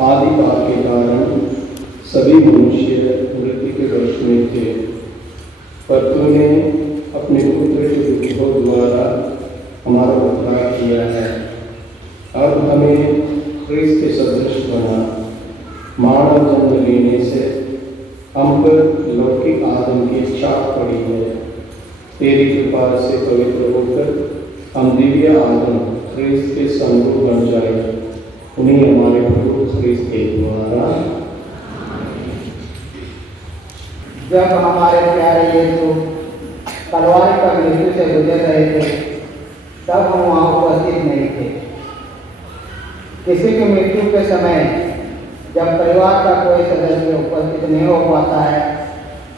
आदि काल के कारण सभी मनुष्य मृत्यु के वश में थे, पर तूने अपने पुत्र के दुखों द्वारा हमारा उद्धार किया है। अब हमें ख्रिस्त के सदृश बना। मानव जन्म लेने से हम पर लौकिक आदम की छाप पड़ी है। तेरी कृपा से पवित्र होकर हम दिव्य आदम ख्रिस्त के संग बन जाए। उन्हीं हमारे प्रभु ख्रिस्त के द्वारा। जब हमारे प्यारे यीशु तलवार पर मृत्यु से गुजर रहे थे, तब हम वहाँ उपस्थित नहीं थे। किसी की मृत्यु के समय जब परिवार का कोई सदस्य उपस्थित नहीं हो पाता है,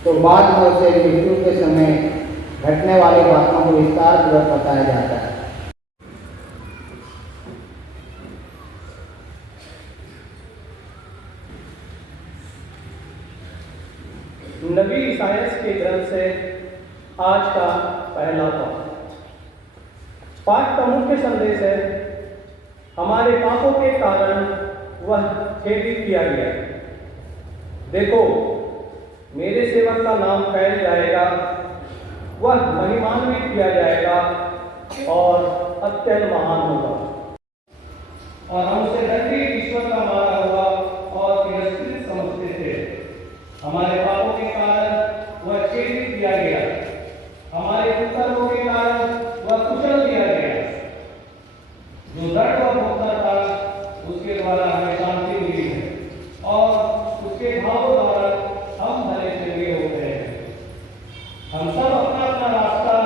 तो बाद में उसे मृत्यु के समय घटने वाली बातों को विस्तार पूर्वक बताया जाता है। नबी ईसायास के ग्रंथ से आज का पहला पाठ का मुख्य संदेश है, हमारे पापों के कारण वह खेदित किया गया। देखो, मेरे सेवक का नाम फैल जाएगा, वह महिमान्वित किया जाएगा और अत्यंत महान होगा, और हम उसे धरती ईश्वर का मारा हुआ और तिरस्कृत समझते थे। हमारे पापों के कारण वह छेदित किया गया, हमारे कुकर्मों के कारण वह कुचल दिया गया। जो दर्द और भोगता था, उसके द्वारा हमें शांति मिली है, और उसके भावों द्वारा हम भले चंगे हो गए हैं। हम सब अपना अपना रास्ता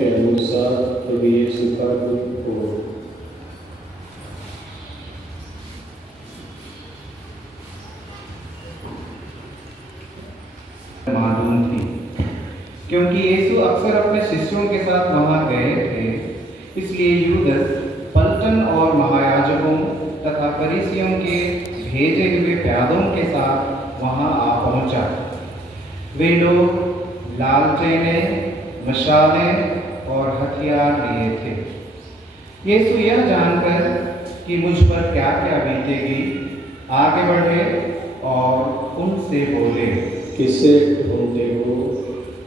के अनुसार प्रभु यीशु का दुख हो। मालूम थी, क्योंकि यीशु अक्सर अपने शिष्यों के साथ वहां गए थे। इसलिए यूदस पलटन और महायाजकों तथा फरीसियों के भेजे हुए प्यादों के साथ वहां आ पहुंचा। वे लोग लालटेनें, मशालें और हथियार लिए थे। यीशु यह जानकर कि मुझ पर क्या क्या बीतेगी, आगे बढ़े और उनसे बोले, किसे ढूंढते हो?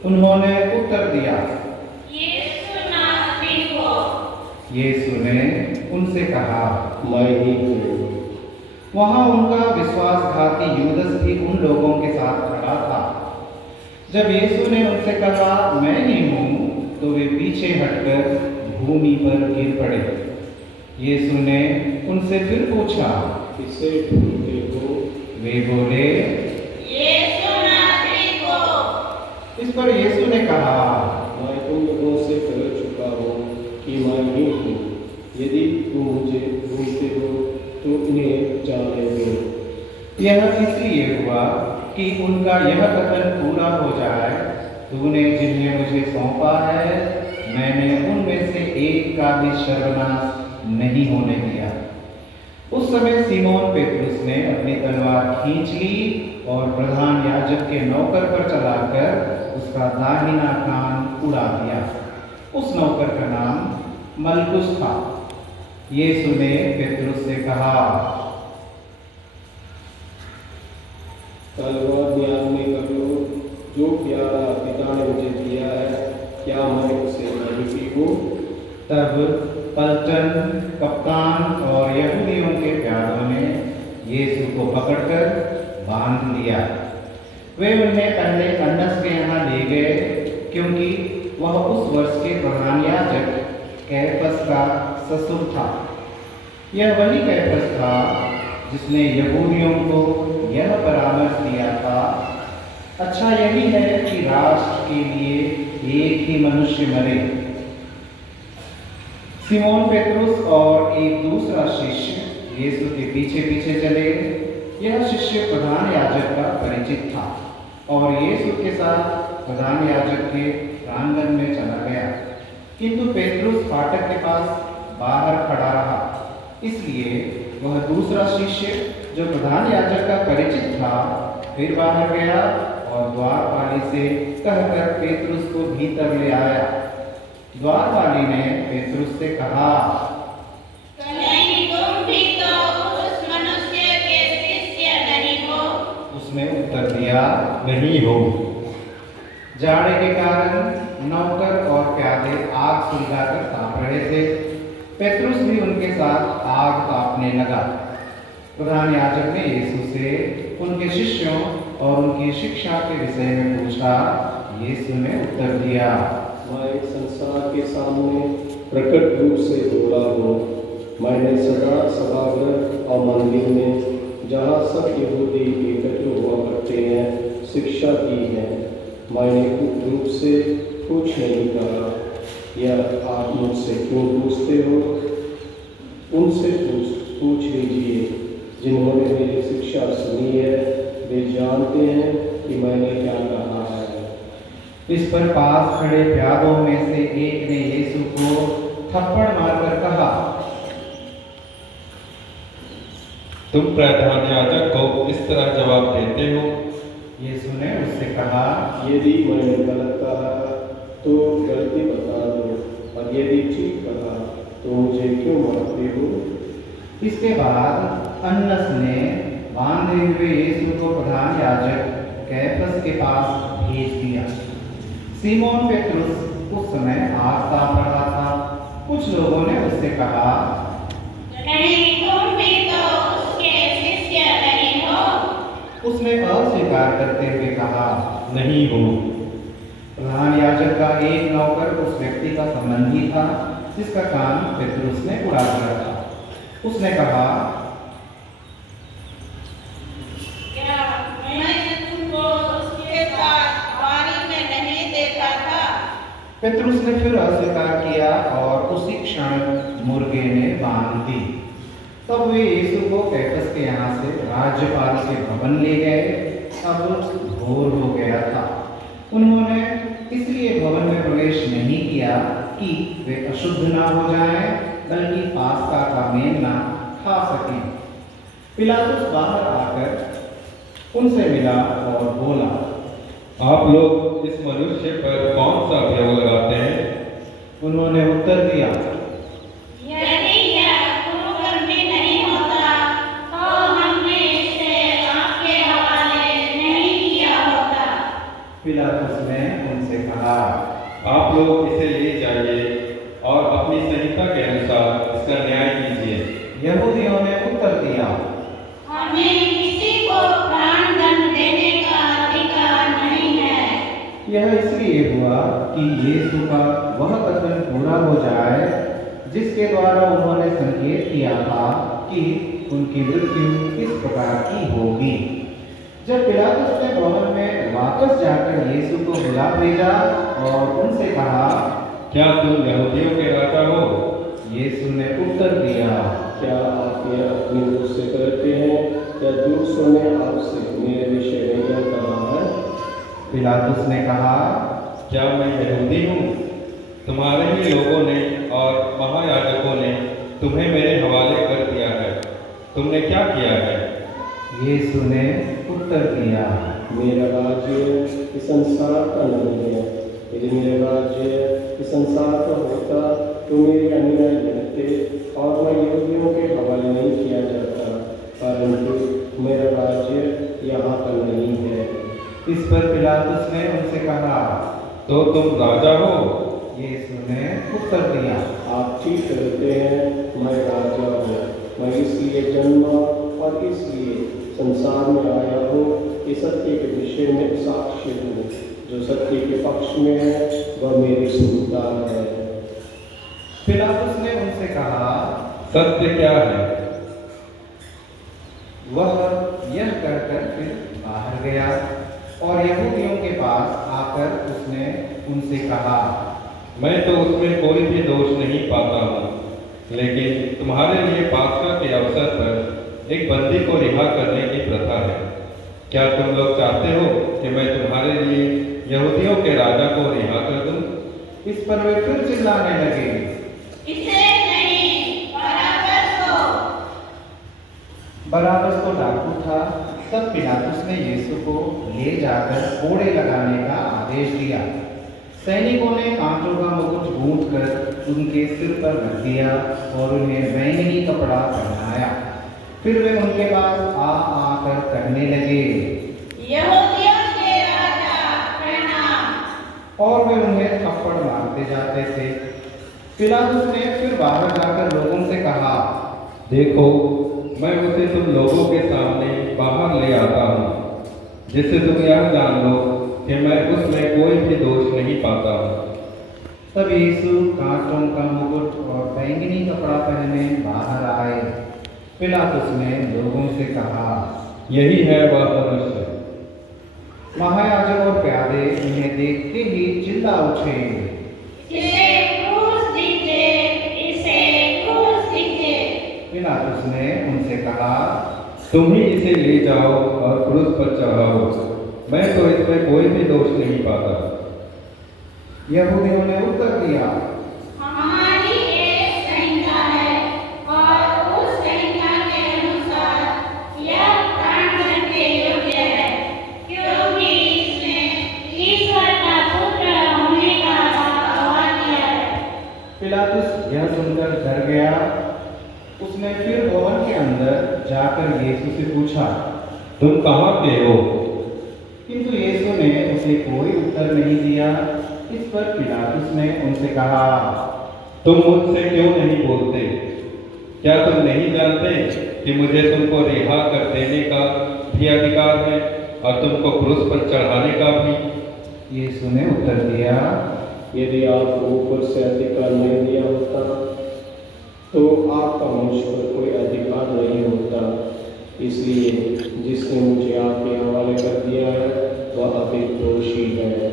उन्होंने उत्तर दिया, यीशु ने उनसे कहा, मैं ही हूँ। वहां उनका विश्वासघाती यूदस भी उन लोगों के साथ खड़ा था। जब यीशु ने उनसे कहा, मैं ही हूँ, तो वे पीछे हटकर भूमि पर गिर पड़े। यीशु ने उनसे फिर पूछा, किसे ढूंढते हो? वे बोले, इस पर यीशु ने कहा, मैं तुम लोगों से कह चुका हूँ कि मैं ही हूँ। यदि तुम मुझे ढूंढते हो तो इन्हें जाने दो। यह इसलिए हुआ कि उनका यह कथन पूरा हो जाए, तूने जिन्हें मुझे सौंपा है, मैंने उनमें से एक का भी सर्वनाश नहीं होने दिया। उस समय सीमोन पेतरुस ने अपनी तलवार खींच ली और प्रधान याजक के नौकर पर चलाकर उसका दाहिना कान उड़ा दिया। उस नौकर का नाम मलकुस था। यीशु ने पेतरुस से कहा, तलवार ध्यान में करो, जो प्यारा पिता ने मुझे दिया है, क्या मैं उसे नहीं पीऊं? तब पलटन, कप्तान और यहूदियों के प्यादों ने यीशु को पकड़कर बांध लिया। वे उन्हें पहले अन्नस के यहाँ ले गए, क्योंकि वह उस वर्ष के प्रधान याजक कैफस का ससुर था। यह वही कैफस था जिसने यहूदियों को यह परामर्श दिया था, अच्छा यही है कि राष्ट्र के लिए एक ही मनुष्य मरे। सीमोन पेतरुस और एक दूसरा शिष्य यीशु के पीछे पीछे चले। यह शिष्य प्रधान याजक का परिचित था और यीशु के साथ प्रधान याजक के प्रांगण में चला गया, किंतु पेतरुस फाटक के पास बाहर खड़ा रहा। इसलिए वह दूसरा शिष्य जो प्रधान याजक का परिचित था फिर बाहर गया और द्वारपाली से कहकर पेतरुस को भीतर ले आया। द्वारपाली ने पेतरुस से कहा, तुम भी तो उस मनुष्य के शिष्य नहीं हो? उसने उत्तर दिया, नहीं हो। जाड़े के कारण नौकर और प्यादे आग सुलगाकर ताप रहे थे। पेतरुस भी उनके साथ आग तापने लगा। प्रधान याजक ने यीशु से उनके शिष्यों और उनकी शिक्षा के विषय में पूछा। यीशु ने उत्तर दिया, मैं संसार के सामने प्रकट रूप से बोला हूँ। मैंने सदा सभागृह और मंदिर में, जहाँ सब यहूदी एकत्र हुआ करते हैं, शिक्षा दी है। मैंने गुप्त रूप से कुछ नहीं कहा। यह आप मुझसे क्यों पूछते हो? उनसे पूछ लीजिए जिन्होंने मेरी शिक्षा सुनी है। वे जानते हैं कि मैंने क्या कहा है। इस पर पास खड़े प्यादों में से एक ने यीशु को थप्पड़ मारकर कहा, तुम प्रधान याजक को इस तरह जवाब देते हो? यीशु ने उससे कहा, यदि मैंने गलत कहा तो गलती बता दो, और यदि ठीक कहा तो मुझे क्यों मारते हो? इसके बाद अन्नस ने बांधे हुए यीशु को प्रधान याजक कैफस के पास भेज दिया। सीमोन पेतरुस उस समय आग ताप रहा था। कुछ लोगों ने उससे कहा, नहीं, तुम भी तो उसके शिष्य नहीं हो? उसने अस्वीकार करते हुए कहा, नहीं हो। प्रधान याजक का एक नौकर उस व्यक्ति का संबंधी था जिसका कान पेतरुस ने उड़ा दिया था। उसने कहा, क्या मैंने तुमको उसके साथ बारी में नहीं देखा था? पेतरुस ने फिर अस्वीकार किया और उसी क्षण मुर्गे ने बांध दी। तब वे यीशु को कैफस के यहाँ से राज्यपाल के भवन ले गए। अब भोर हो गया था। उन्होंने इसलिए भवन में प्रवेश नहीं किया कि वे अशुद्ध ना हो जाएं, बल्कि पास्का का मेमना खा सकें। पिलातुस बाहर आकर उनसे मिला और बोला, आप लोग इस मनुष्य पर कौन सा अभियोग लगाते हैं? उन्होंने उत्तर दिया, यदि यह कुकर्मी नहीं होता तो हमने इसे आपके हवाले नहीं किया होता। पिलातुस ने उनसे कहा, आप लोग इसे ले जाइए और अपनी संहिता के अनुसार इसका न्याय कीजिए। यहूदियों ने उत्तर दिया, हमें किसी को प्राणदंड देने का अधिकार नहीं है। यह इसलिए हुआ कि यीशु का वह कथन पूरा हो जाए जिसके द्वारा उन्होंने संकेत किया था कि उनकी मृत्यु किस प्रकार की होगी। जब पिलातुस ने भवन में वापस जाकर यीशु को बुला भेजा और उनसे कहा, क्या तुम यहूदियों के राजा हो? यीशु ने उत्तर दिया, क्या आप यह अपने मुँह से करते हैं या दूसरों ने आपसे मेरे विषय में यह कहा है? पिलातुस ने कहा, क्या मैं यहूदी हूँ? तुम्हारे ही लोगों ने और महायाजकों ने तुम्हें मेरे हवाले कर दिया है। तुमने क्या किया है? यीशु ने उत्तर दिया, मेरा राज्य इस संसार का नहीं है। यदि मेरा राज्य इस संसार का होता तो मेरे अनुयायी रहते और मैं यहूदियों के हवाले नहीं किया जाता, परंतु मेरा राज्य यहाँ का नहीं है। इस पर पिलातुस ने उनसे कहा, तो तुम राजा हो? यीशु ने उत्तर दिया, आप ठीक कहते हैं, मैं राजा हूँ। मैं इसलिए जन्मा और इसलिए संसार में आया हूँ कि सत्य के विषय में साक्षी हूँ। जो सत्य के पक्ष में है वह मेरी सुनता है। पिलातुस ने उनसे कहा, सत्य क्या है? वह यह कहकर फिर बाहर गया और यहूदियों के पास आकर उसने उनसे कहा, मैं तो उसमें कोई भी दोष नहीं पाता हूँ, लेकिन तुम्हारे लिए पास्का के अवसर पर एक बंदी को रिहा करने की प्रथा है। क्या तुम लोग चाहते हो कि मैं तुम्हारे लिए यहूदियों के राजा को रिहा कर दूं? इस पर वे फिर चिल्लाने लगे, इसे नहीं, बराबर को। बराबस तो डाकू था। तब पिलातुस ने यीशु को ले जाकर कोड़े लगाने का आदेश दिया। सैनिकों ने कांटों का मुकुट गूंथ कर उनके सिर पर रख दिया और उन्हें बैंगनी कपड़ा पहनाया। फिर वे उनके पास आकर कहने लगे, यहूदियों के राजा प्रणाम। और वे उन्हें थप्पड़ मारते जाते थे। पिलातुस ने फिर बाहर जाकर लोगों से कहा, देखो, मैं उसे तुम लोगों के सामने बाहर ले आता हूँ, जिससे तुम यह जान लो कि मैं उसमें कोई भी दोष नहीं पाता हूँ। तब यीशु कांटों का मुकुट और बैंगनी कपड़ा पहने बाहर आए। पिलातुस ने लोगों से कहा, यही है वह मनुष्य। महायाजक और प्यादे उन्हें देखते ही चिल्ला उठे, इसे क्रूस दीजिए, इसे क्रूस दीजिए। पिलातुस ने उनसे कहा, तुम ही इसे ले जाओ और क्रूस पर चढ़ाओ। मैं तो इसमें कोई भी दोष नहीं पाता। यहूदियों ने उत्तर दिया, हमारी एक संहिता है और उस संहिता के अनुसार यह प्राणदंड के योग्य है, क्योंकि इसने ईश्वर का पुत्र होने का दावा किया है। पिलातुस यह सुनकर डर गया। उसने फिर भवन के अंदर जाकर यीशु से पूछा, तुम कहाँ के हो? किंतु यीशु ने उसे कोई उत्तर नहीं दिया। इस पर पिलातुस ने उनसे कहा, तुम मुझसे क्यों नहीं बोलते? क्या तुम नहीं जानते कि मुझे तुमको रिहा कर देने का भी अधिकार है और तुमको क्रूस पर चढ़ाने का भी? यीशु ने उत्तर दिया, यदि आपको ऊपर से अधिकार नहीं दिया होता तो आपका मुझ पर कोई अधिकार नहीं होता। इसलिए जिसने मुझे आपके हवाले कर दिया है वह अधिक दोषी है।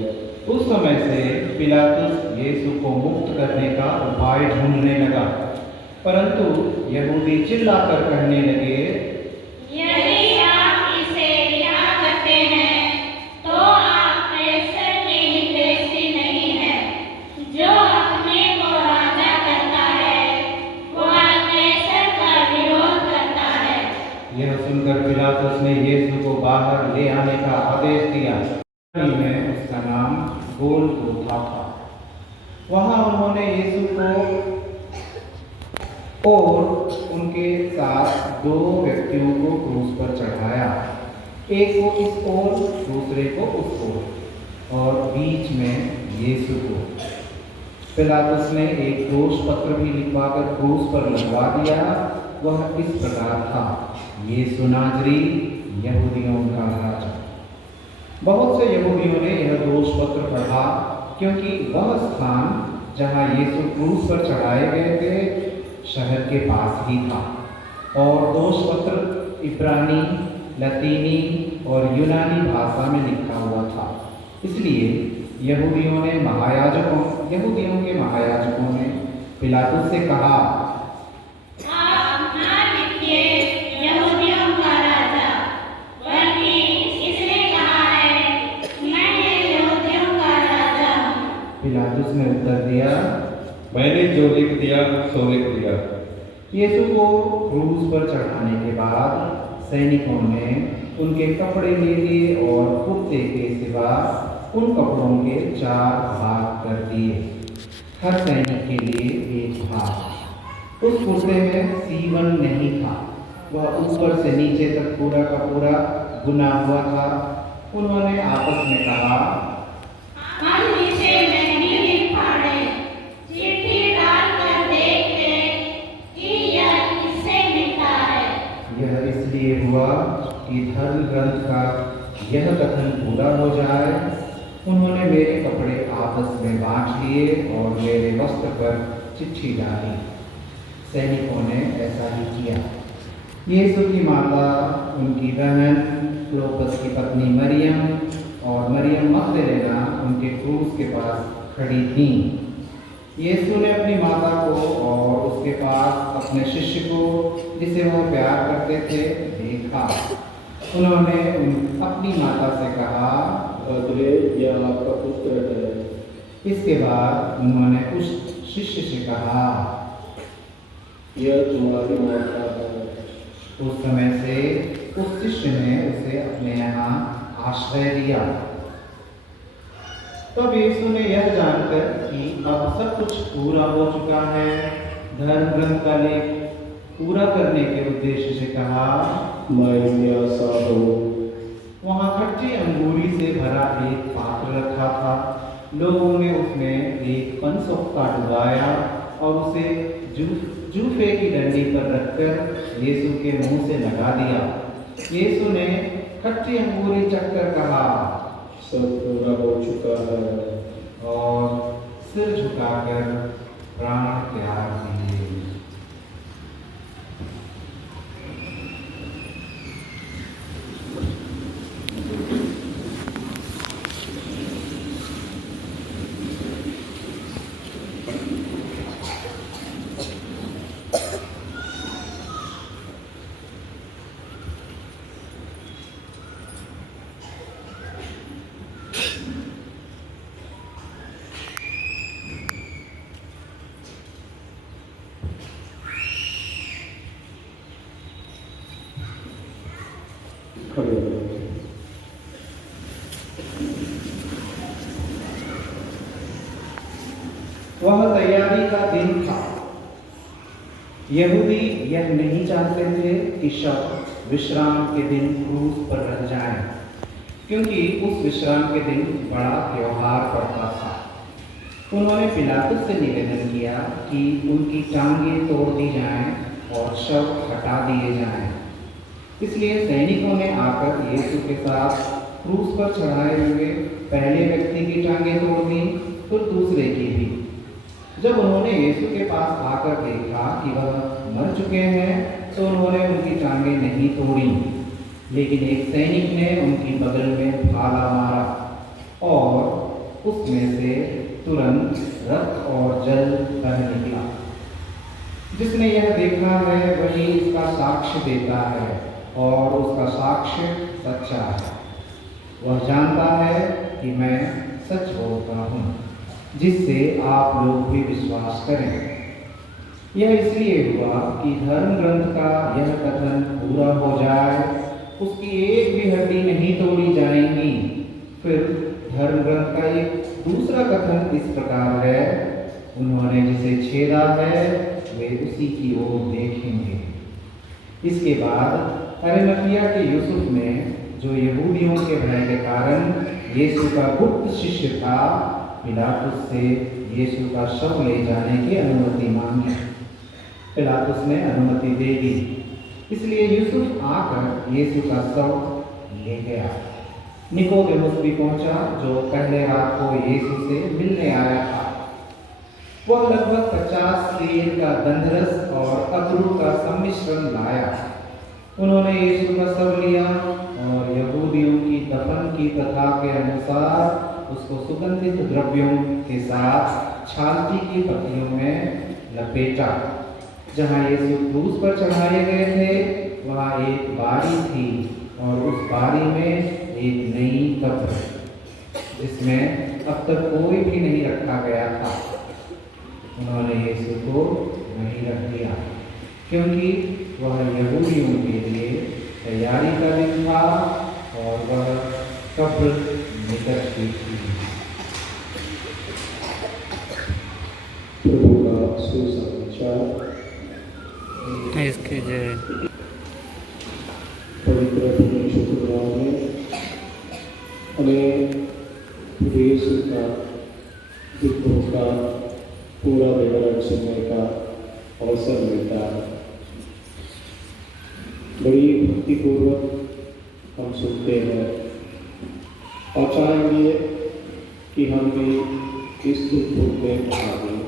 उस समय से पिलातुस यीशु को मुक्त करने का उपाय ढूंढने लगा, परंतु यहूदी चिल्लाकर कहने लगे, यदि आप इसे रिहा करते हैं तो आप कैसर के हितैषी नहीं हैं। जो अपने को राजा करता है वह कैसर का विरोध करता है। यह को बाहर ले आने का आदेश दिया। में उसका नाम गोलगोथा था। वहां उन्होंने यीशु को और उनके साथ दो व्यक्तियों को क्रूस पर चढ़ाया, एक को इस ओर दूसरे को उस ओर, और बीच में यीशु को। पिलातुस ने एक दोष पत्र भी लिखवाकर क्रूस पर लगवा दिया। वह इस प्रकार था, यीशु नाजरी, यहूदियों का राजा। बहुत से यहूदियों ने यह दोष पत्र पढ़ा, क्योंकि वह स्थान जहाँ यीशु क्रूस पर चढ़ाए गए थे शहर के पास ही था, और दोष पत्र इब्रानी, लतीनी और यूनानी भाषा में लिखा हुआ था। इसलिए यहूदियों के महायाजकों ने पिलातुस से कहा, आप ना लिखिए यहूदियों का राजा, बल्कि इसने कहा है, मैं यहूदियों का राजा हूँ। पिलातुस ने उत्तर दिया, मैंने जो लिख दिया सो लिख दिया। यीशु को क्रूस पर चढ़ाने के बाद सैनिकों ने उनके कपड़े ले लिए और कुर्ते के सिवा उन कपड़ों के 4 भाग कर दिए, हर सैनिक के लिए एक भाग। उस कुर्ते में सीवन नहीं था, वह ऊपर से नीचे तक पूरा का पूरा बुना हुआ था। उन्होंने आपस में कहा, हम इसे नहीं लिख पाए, चिट्ठी डालकर देखते कि यह किससे लिखा है। यह इसलिए हुआ कि धर्म ग्रंथ का यह कथन पूरा हो जाए, उन्होंने मेरे कपड़े आपस में बांट लिए और मेरे वस्त्र पर चिट्ठी डाली। सैनिकों ने ऐसा ही किया। यीशु की माता, उनकी बहन क्लोपस की पत्नी मरियम और मरियम मगदलेना उनके क्रूस के पास खड़ी थीं। यीशु ने अपनी माता को और उसके पास अपने शिष्य को, जिसे वो प्यार करते थे, देखा। उन्होंने अपनी माता से कहा, यह आपका पुत्र है। इसके बाद उन्होंने उस शिष्य से कहा, यह तुम्हारी माता है। उस समय से उस शिष्य ने उसे अपने यहाँ आश्रय दिया। तब यीशु ने यह जानकर कि अब सब कुछ पूरा हो चुका है, धर्म ग्रंथ का लेख पूरा करने के उद्देश्य से कहा, मैं प्यासा हूँ। वहाँ खट्टी अंगूरी से भरा एक पात्र रखा था। लोगों ने उसमें एक पनसुक्का डुबाया और उसे जूफे की डंडी पर रखकर यीशु के मुंह से लगा दिया। यीशु ने खट्टी अंगूरी चखकर कहा, सब पूरा हो चुका है, और सिर झुकाकर प्राण त्याग दिए। खड़े हो जाओ। वह तैयारी का दिन था। यहूदी यह नहीं चाहते थे कि शव विश्राम के दिन क्रूस पर रह जाएं, क्योंकि उस विश्राम के दिन बड़ा त्योहार पड़ता था। उन्होंने पिलातुस से निवेदन किया कि उनकी टांगें तोड़ दी जाएं और शव हटा दिए जाएं। इसलिए सैनिकों ने आकर यीशु के साथ क्रूस पर चढ़ाए हुए पहले व्यक्ति की टांगें तोड़ दी, फिर दूसरे की भी। जब उन्होंने यीशु के पास आकर देखा कि वह मर चुके हैं, तो उन्होंने उनकी टांगें नहीं तोड़ी, लेकिन एक सैनिक ने उनकी बगल में भाला मारा और उसमें से तुरंत रक्त और जल बह निकला। जिसने यह देखा है वही इसका साक्ष्य देता है, और उसका साक्ष्य सच्चा है। वह जानता है कि मैं सच बोलता हूँ, जिससे आप लोग भी विश्वास करें। यह इसलिए हुआ कि धर्म ग्रंथ का यह कथन पूरा हो जाए, उसकी एक भी हड्डी नहीं तोड़ी जाएंगी। फिर धर्म ग्रंथ का एक दूसरा कथन इस प्रकार है, उन्होंने जिसे छेदा है वे उसी की ओर देखेंगे। इसके बाद अरिमथिया के यूसुफ ने, जो यहूदियों के भय के कारण यीशु का गुप्त शिष्य था, पिलातुस से यीशु का शव ले जाने की अनुमति मांगी। पिलातुस ने अनुमति दे दी, इसलिए यूसुफ आकर यीशु का शव ले गया। निकोदेमुस भी पहुंचा, जो पहले रात को यीशु से मिलने आया था। वह लगभग 50 सेर का दंधरस और अदरू का सम्मिश्रण लाया। उन्होंने यीशु का शव लिया और यहूदियों की दफन की प्रथा के अनुसार उसको सुगंधित द्रव्यों के साथ छालती की पत्तियों में लपेटा। जहाँ यीशु क्रूस पर चढ़ाए गए थे वहाँ एक बारी थी और उस बारी में एक नई कब्र, जिसमें अब तक कोई भी नहीं रखा गया था। उन्होंने यीशु को वहीं रख दिया, क्योंकि वह यहूदियों के लिए तैयारी का दिन था और वह कब्र निकट ही थी। प्रभु का सुसमाचार। इसके जय। पवित्र शुक्रवार में हमें यीशु का दुखों का पूरा विवरण सुनने का अवसर मिलता है। बड़ी भक्तिपूर्वक हम सुनते हैं और चाहेंगे कि हम भी इस दुख में भाग लें।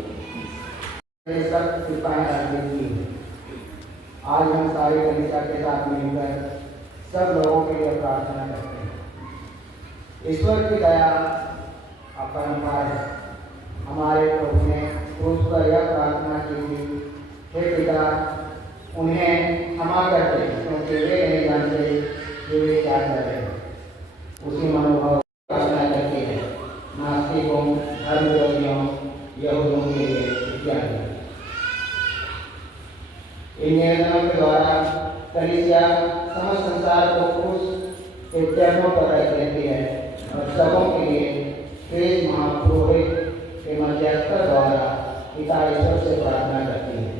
सब कृपाएं अर्पित की। आज हम सारी कलिसिया के साथ मिलकर सब लोगों के लिए प्रार्थना करते हैं। ईश्वर की दया अपरंपार है। हमारे प्रभु ने क्रूस पर यह प्रार्थना की थी, हे पिता, उन्हें क्षमा कर दे, क्योंकि वे नहीं जानते कि वे क्या कर रहे हैं। उसी मनोभाव प्रार्थना करती है नास्तिकों, धर्मविरोधियों, यहूदियों के लिए इत्यादि। इन निवेदनों के द्वारा कलीसिया समस्त संसार को क्रूस के चरणों पर रख देती है और सबों के लिए श्रेष्ठ महापुरोहित के मध्यस्थता द्वारा पिता ईश्वर से प्रार्थना करती है।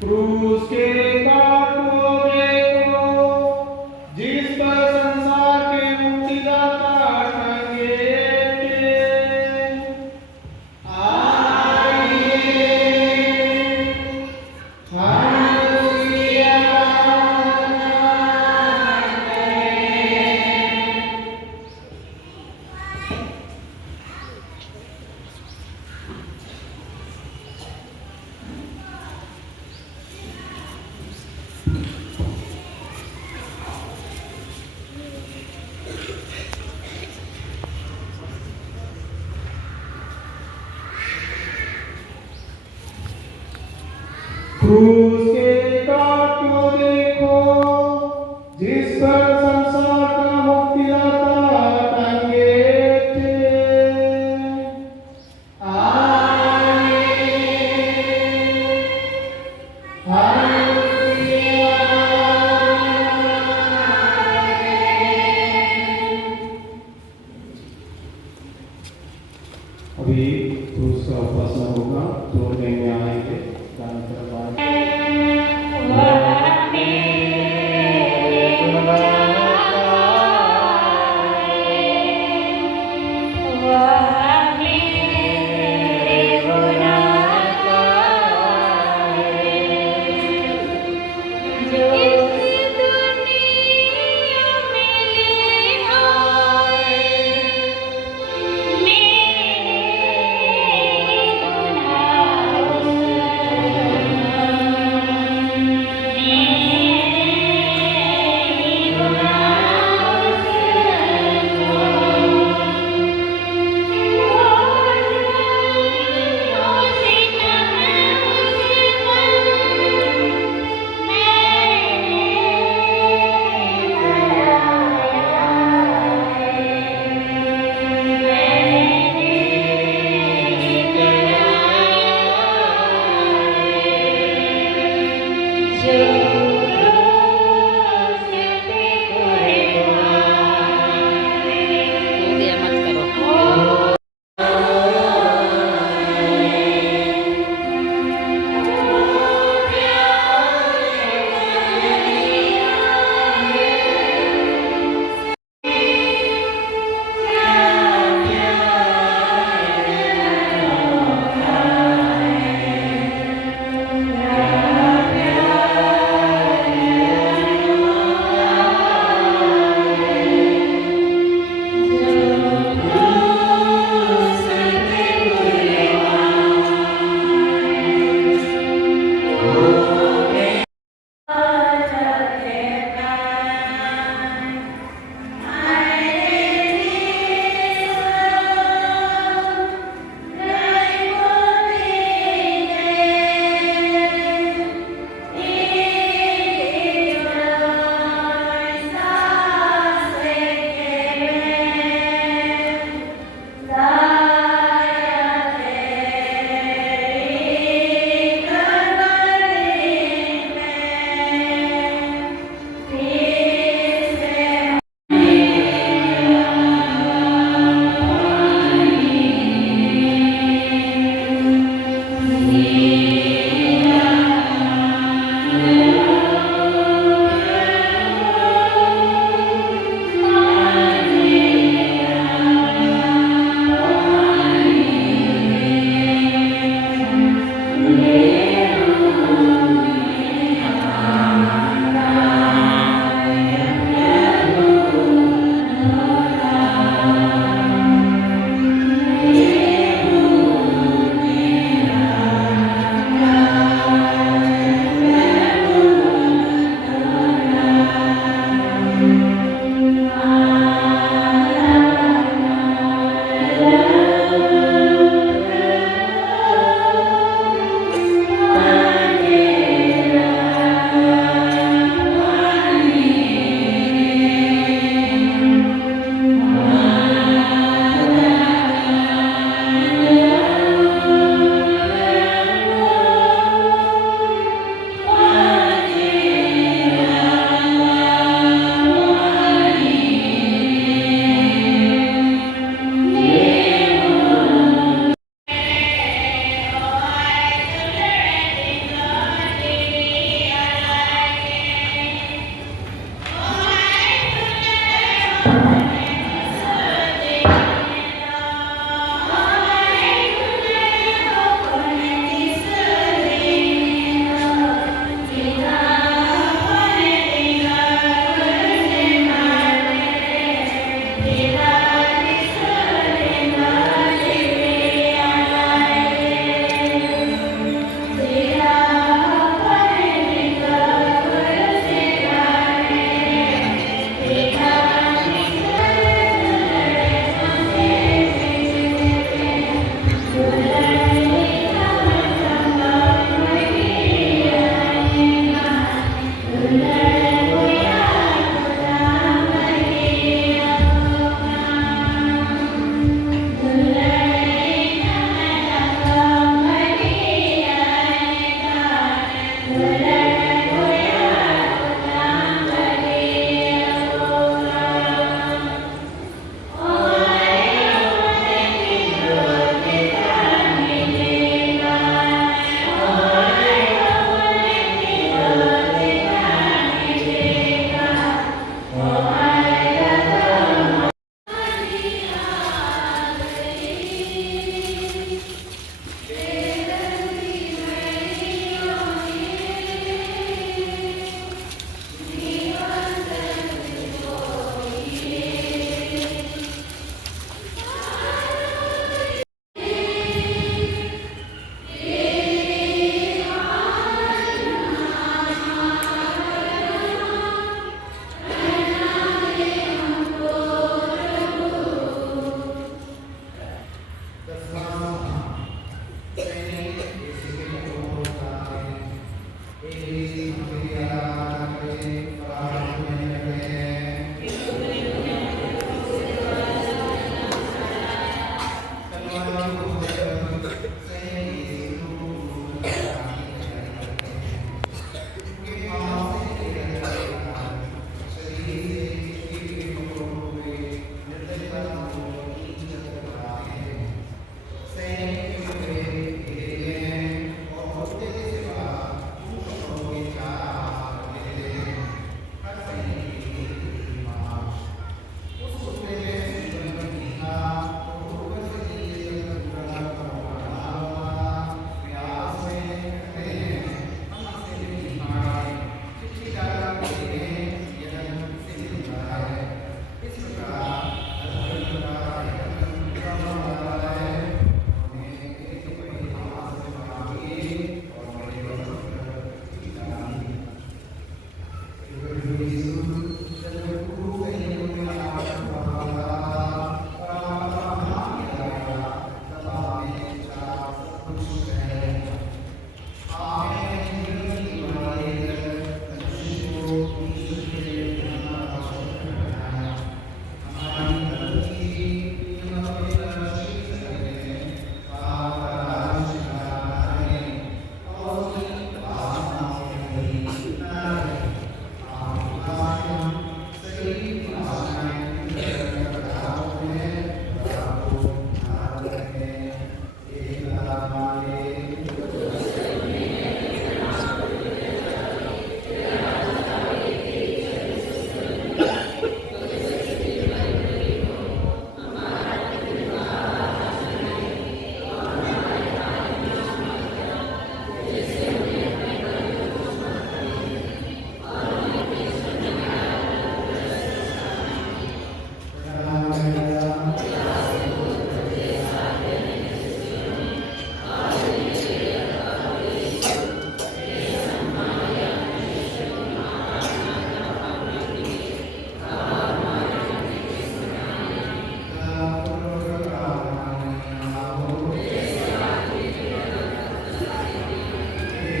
क्रूस के काट को देखो, जिस पर संसार के मुक्तिदाता टंगे थे। आइए हम उसकी आराधना करें। क्रूस के काट को देखो, जिस पर संसार का मुक्तिदाता टंगे थे। आइए हम उसकी आराधना करें। अभी क्रूस का उपासना होगा, 2 दिन में आएंगे।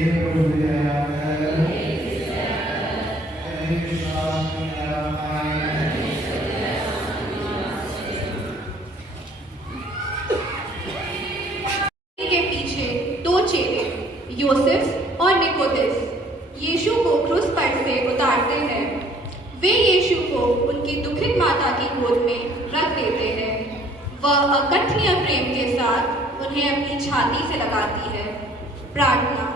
के पीछे दो चेले योसेफ और निकोदेस यीशु को क्रूस पर से उतारते हैं। वे यीशु को उनकी दुखित माता की गोद में रख देते हैं। वह अकथनीय प्रेम के साथ उन्हें अपनी छाती से लगाती है। प्रार्थना।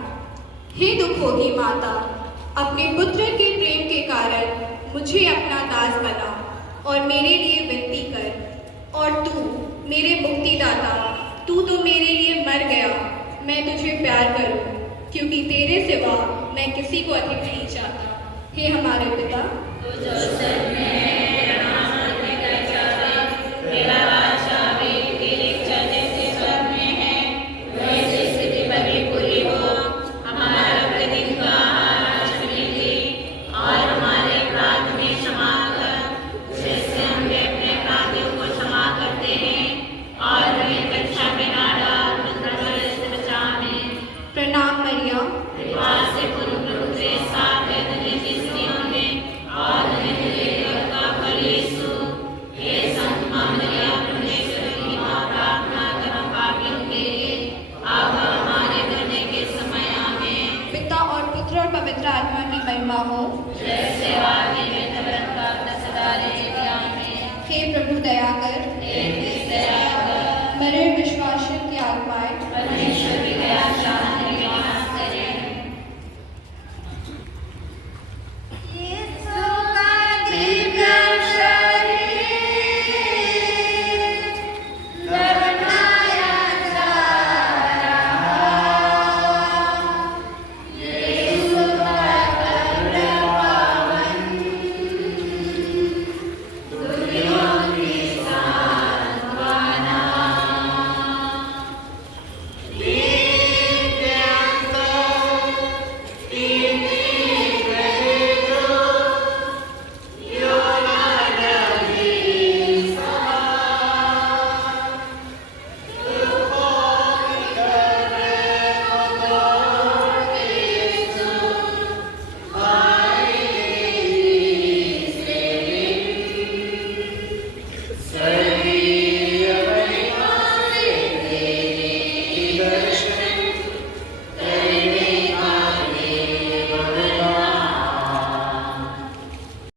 हे दुखों की माता, अपने पुत्र के प्रेम के कारण मुझे अपना दास बना और मेरे लिए विनती कर। और तू मेरे मुक्तिदाता, तू तो मेरे लिए मर गया। मैं तुझे प्यार करूं, क्योंकि तेरे सिवा मैं किसी को अधिक नहीं चाहता। हे हमारे पिता, प्रणाम मरिया, पिता और पुत्र और पवित्र आत्मा की महिमा हो। हे प्रभु दया कर, मरे